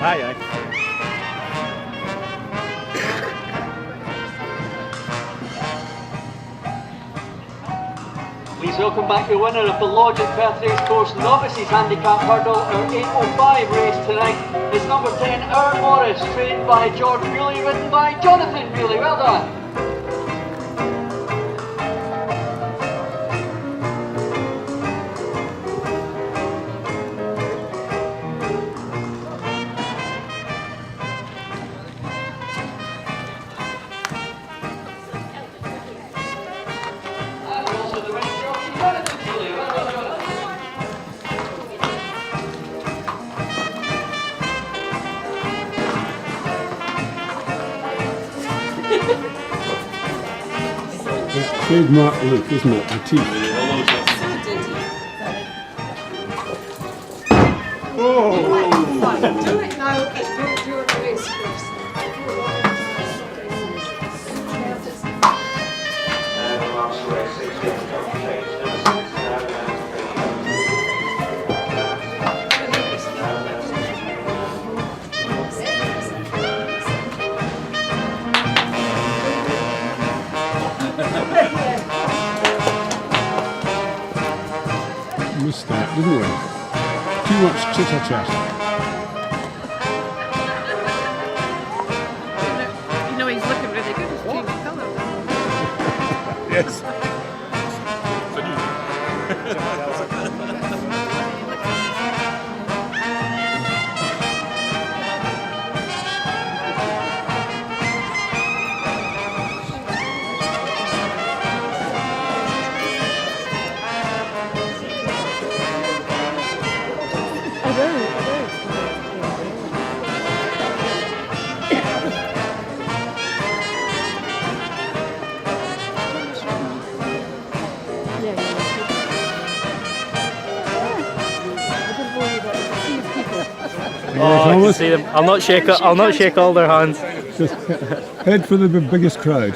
Aye, aye. Please welcome back the winner of the Lodge at Perth Race Course Novices Handicap Hurdle. Our 8:05 race tonight is number 10, Our Morris, trained by George Bewley, ridden by Jonathan Bewley. Well done. Trademark look, isn't it? The teeth. Do it now. Do your face first. Missed that, didn't we? Too much chitter-chat. You know he's looking really good. He's changing colour. Yes. Oh, I can see them. I'll not shake all their hands. Just head for the biggest crowd.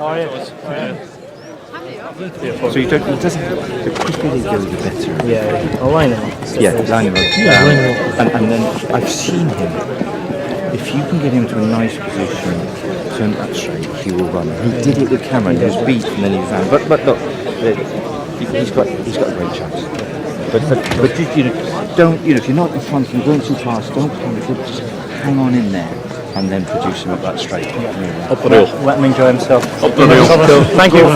Oh yeah. So you don't, it doesn't, the quicker they go, the better. Yeah, I'll line them up. Yeah, line him up. And then I've seen him. If you can get him to a nice position, turn that straight, he will run. He did it with Cameron. He was beat and then he ran. But look, he's got a great chance. But just, don't, if you're not in front and going too fast, don't panic. Just hang on in there and then produce him up that straight. Up the rail. Let him enjoy himself. Up the rail. Thank you for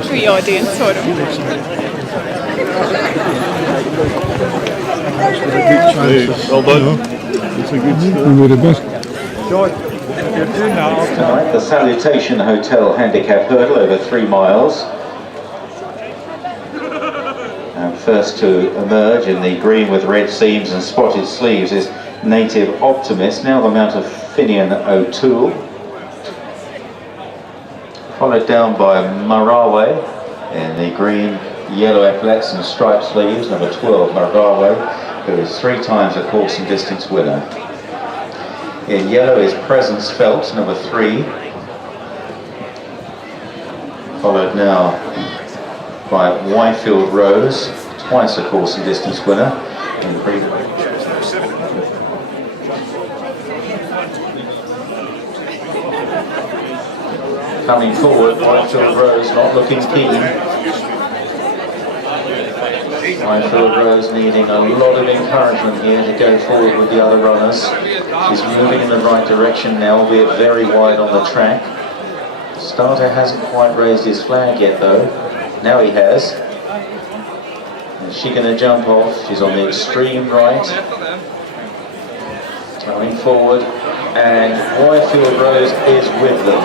To the audience, sort of. Well done. It's a good bit. Tonight, the Salutation Hotel Handicap Hurdle over 3 miles. And first to emerge in the green with red seams and spotted sleeves is Native Optimist, now the mount of Finian O'Toole. Followed down by Maraweh in the green, yellow epaulets and striped sleeves, number 12 Maraweh, who is 3 times a course and distance winner. In yellow is Presence Felt, number 3. Followed now by Wyfield Rose, twice a course and distance winner. In green. Coming forward, Wyfield Rose not looking keen. Wyfield Rose needing a lot of encouragement here to go forward with the other runners. She's moving in the right direction now, albeit very wide on the track. Starter hasn't quite raised his flag yet though. Now he has. Is she going to jump off? She's on the extreme right. Coming forward, and Wyfield Rose is with them.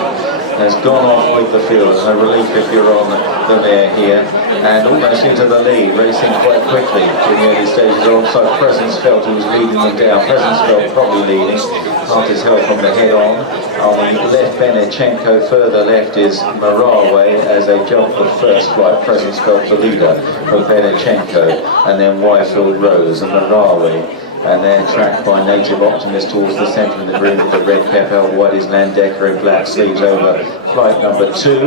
Has gone off with the field. There's no relief if you're on the mare here. And almost into the lead, racing quite quickly during the early stages alongside Presence Felt, who was leading them down. Presence Felt probably leading, after his help from the head on. On the left, Benechenko, further left is Maraweh as they jump the first flight. Presence Felt the leader from Benechenko, and then Wyfield Rose and Maraweh and then tracked by Native Optimist towards the centre of the green with the red cap out wide is Landecker in black sleeves over flight number 2.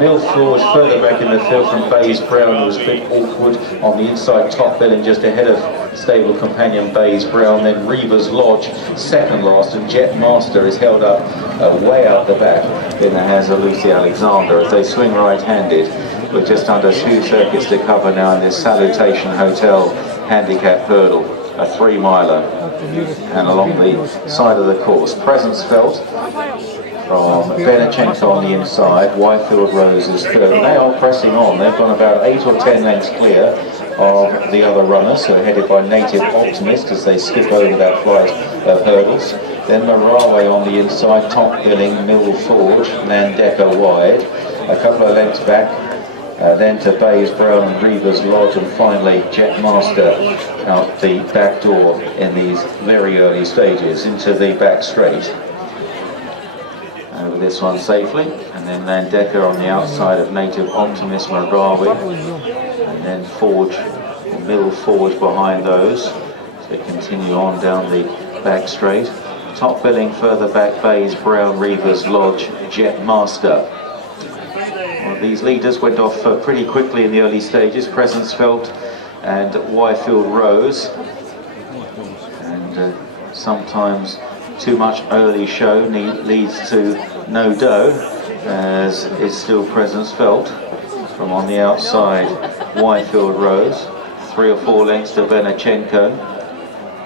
Milforge further back in the field from Bays Brown, who was a bit awkward on the inside top billing just ahead of stable companion Bays Brown. Then Reaver's Lodge second last, and Jet Master is held up way out the back in the hands of Lucy Alexander as they swing right-handed with just under 2 circuits to cover now in this Salutation Hotel handicap hurdle, a 3-miler, and along the side of the course, presence felt from Benachenko on the inside. Whitefield Rose is third. They are pressing on. They've gone about 8 or 10 lengths clear of the other runners, so headed by Native Optimist as they skip over that flight of hurdles. Then Maraweh on the inside, top billing Mill Forge, Landecker wide, a couple of lengths back. Then to Bays Brown and Reaver's Lodge, and finally Jet Master out the back door in these very early stages into the back straight. Over this one safely, and then Landecker on the outside of Native Optimist, Maraweh, and then Forge, or Mill Forge behind those. So continue on down the back straight. Top billing further back, Bays Brown, Reaver's Lodge, Jet Master. These leaders went off pretty quickly in the early stages, Presence Felt and Whitefield Rose, and sometimes too much early show leads to no dough, as is still Presence Felt. From on the outside, Whitefield Rose, 3 or 4 lengths to Benachenko.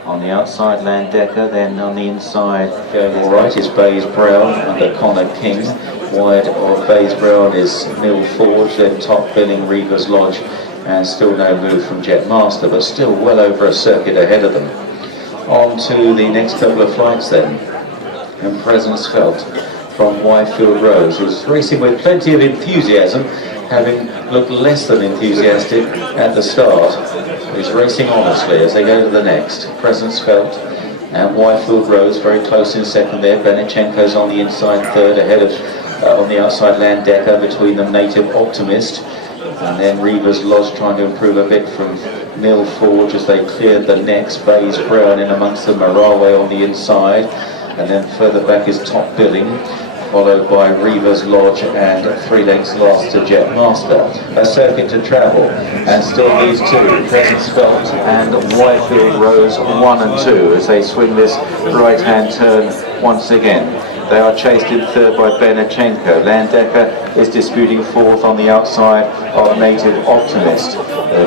On the outside, Landecker, then on the inside, going all right is Bays Brown under Connor King. Wide of Bays Brown is Mill Forge, then top billing Reaver's Lodge, and still no move from Jet Master, but still well over a circuit ahead of them. On to the next couple of flights then, and Presence Felt from Whitefield Rose, who's racing with plenty of enthusiasm, having looked less than enthusiastic at the start. He's racing honestly as they go to the next. Presence Felt and Whitefield Rose very close in second there. Benachenko's on the inside third, ahead of on the outside Landecker, between them Native Optimist, and then Reaver's Lodge trying to improve a bit from Mill Forge as they cleared the next. Bays Brown in amongst the Maraweh on the inside, and then further back is top billing, followed by Reaver's Lodge, and 3 lengths last to Jet Master. A circuit to travel, and still these two, Presence Felt and Whitefield Rose, 1 and 2, as they swing this right-hand turn once again. They are chased in third by Benachenko. Landecker is disputing fourth on the outside of Native Optimist.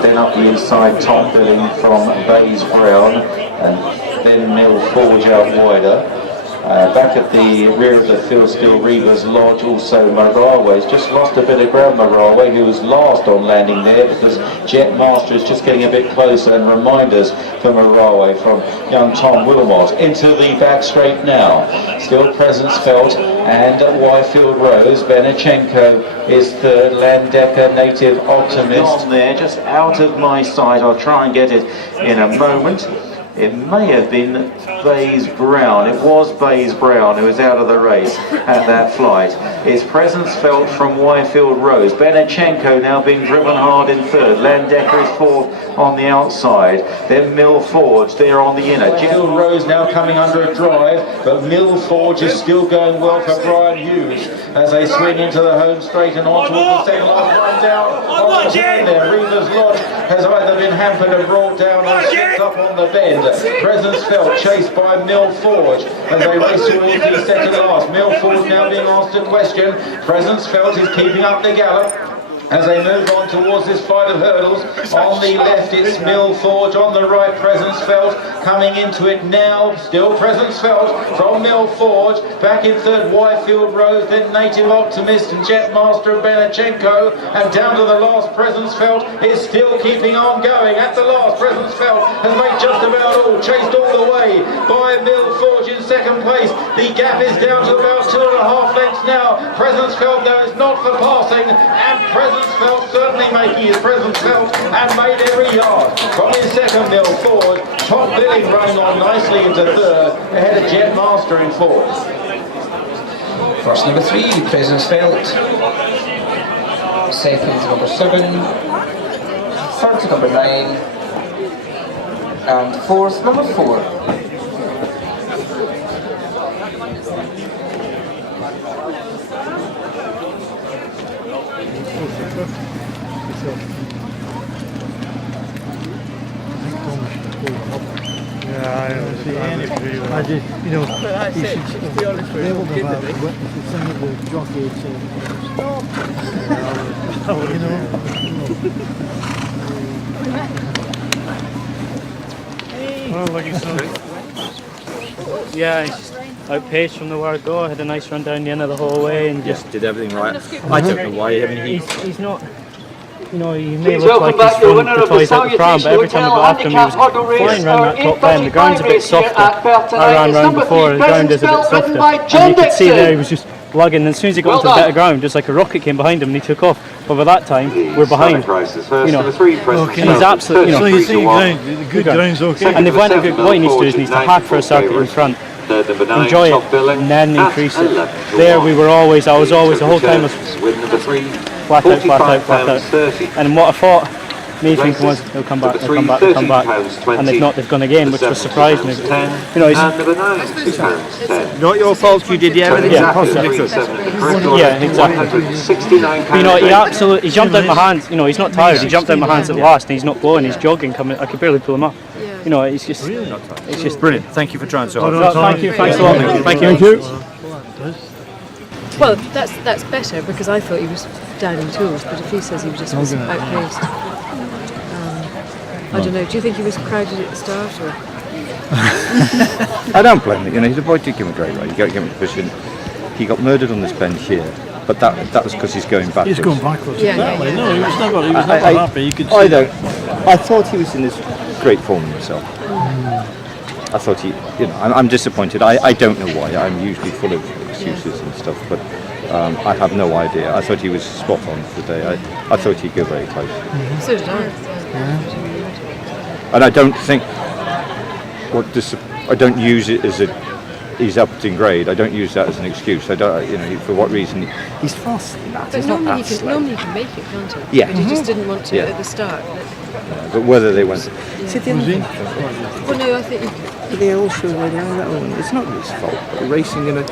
Then up the inside, top billing from Bays Brown, and then Mill Forge out wider. Back at the rear of the field still Reaver's Lodge, also Maraweh's just lost a bit of ground. Maraweh, who was last on landing there, because Jet Master is just getting a bit closer, and reminders for Maraweh from young Tom Wilmot. Into the back straight now, still Presence Felt and Whitefield Rose. Benachenko is third, Landecker, Native Optimist on there, just out of my sight. I'll try and get it in a moment. It may have been Bays Brown. It was Bays Brown who was out of the race at that flight. It's Presence Felt from Whitefield Rose. Benachenko now being driven hard in third. Landecker is fourth on the outside. Then Mill Forge there on the inner. Whitefield Rose now coming under a drive, but Mill Forge is still going well for Brian Hughes as they swing into the home straight and on towards the second last run down. On the turn there, Reaver's Lodge has either been hampered and brought down or slipped up on the bend. Presence Felt chased by Mill Forge as they race towards the second last. Mill Forge now being asked a question. Presence Felt is keeping up the gallop as they move on towards this flight of hurdles. On the left it's Mill Forge, on the right Presence Felt coming into it now. Still Presence Felt from Mill Forge. Back in third Whitefield Rose, then Native Optimist and Jet Master and Benachenko, and down to the last Presence Felt is still keeping on going. At the last Presence Felt has made just about all, chased all the way by Mill Forge in second place. The gap is down to about 2.5 lengths now. Presence Felt though is not for passing, and Presence Felt certainly making his presence felt and made every yard. From his second Mill Forge, top billing running on nicely into third, ahead of Jet Master in fourth. First number 3, Presence Felt. Second number 7. Third to number 9. And fourth, number 4. I just, you know, That's it. To be honest with you, the thing at the jockey saying, stop! You know? Well, like you said. Yeah, he's just outpaced from the word go. Had a nice run down the end of the whole way and just Did everything right. I don't know why. I mean, he's not. You know, he may Please look welcome like back he's the from winner the of the toys at the prom, but every time I got after him, he was handicap hurdle race, flying around that top bend. The ground's a bit softer. At Perth tonight. I ran It's round number before, 3, the ground is a bit Presence Belt, ridden softer. by John And you could see there he Dixon. was just lugging, and as soon as he got Well into a bit done. of ground, just like a rocket came behind him and he took off. But by that time, we're behind. You know, and he's absolutely, you know, So you think ground, the good ground's okay? and they've went, what he needs to do is he needs to hack for a circuit in front. Enjoy it and then increase it. There we were always, I was always, the whole time was flat out, flat out, flat out. And what I thought, me thinking was, they'll come back, they'll come back, they'll come back. And they've not, they've gone again, which was surprised me. You know, he's, not your fault. You did everything. yeah, exactly. But, you know, he absolutely, he jumped out my hands, you know, he's not tired, he jumped out my hands at last and he's not blowing, he's jogging, coming, I could barely pull him up. You know, it's just Brilliant. Thank you for trying so hard. Well, thank you, thanks a lot. Thank you. Well, that's better because I thought he was down in tools, but if he says he was just outpaced, I don't know. Do you think he was crowded at the start, or? I don't blame him. You know, the boy did give him a great ride. You got to give him a position. He got murdered on this bend here, but that was because he's going backwards. He's going backwards. Yeah, Exactly. yeah, No, he was never happy. You could see I don't. I thought he was in this great form himself. I thought he, you know, I'm disappointed. I don't know why. I'm usually full of excuses and stuff, but I have no idea. I thought he was spot on for the day. I thought he'd go very close. So did I. And I don't think I don't use it as he's upped in grade. I don't use that as an excuse. I don't, you know, for what reason he's faster than that. But He's not normally that you slow. can make it, can't you? Yeah. But he just didn't want to Yeah. at the start. But whether they went, see, the other thing, Well, no, I think they also that one. It's not his fault. But racing in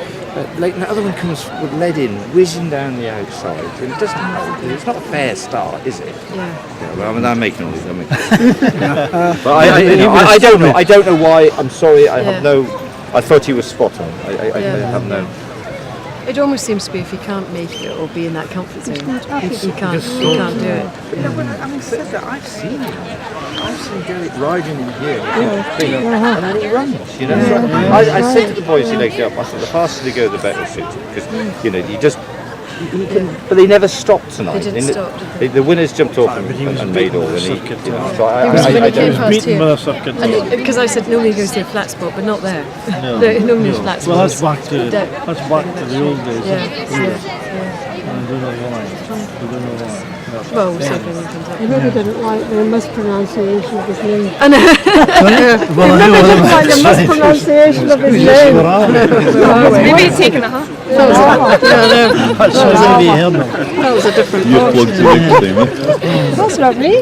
like the other one comes with lead in, whizzing down the outside, and it doesn't matter. It's not a fair start, is it? yeah. Well, I mean, I'm making all these. But I don't know. I don't know why. I'm sorry. I have no. I thought he was spot on. I have no. It almost seems to be if you can't make it or be in that comfort zone, you can't do it. You know, having said that, I've seen Derek riding in here, and then he runs. You know, I said to the boys he legged up. I said the faster they go, the better suited, because you know you just. But they never stopped tonight. They didn't stop, did they? The winners jumped off and made all. And he, you know, so I Came past beaten here. by a circuit. Because I said normally he goes to a flat spot, but not there. Normally it's flat Well, spots. that's back to the old days. Yeah. I don't know why. Well, we'll see if anyone comes up. I really didn't like the mispronunciation of his name. I know. Well, I know didn't like the mispronunciation of his name. Maybe it's taken a half. That's something you heard them. That was a different You plugged it in, That's not me.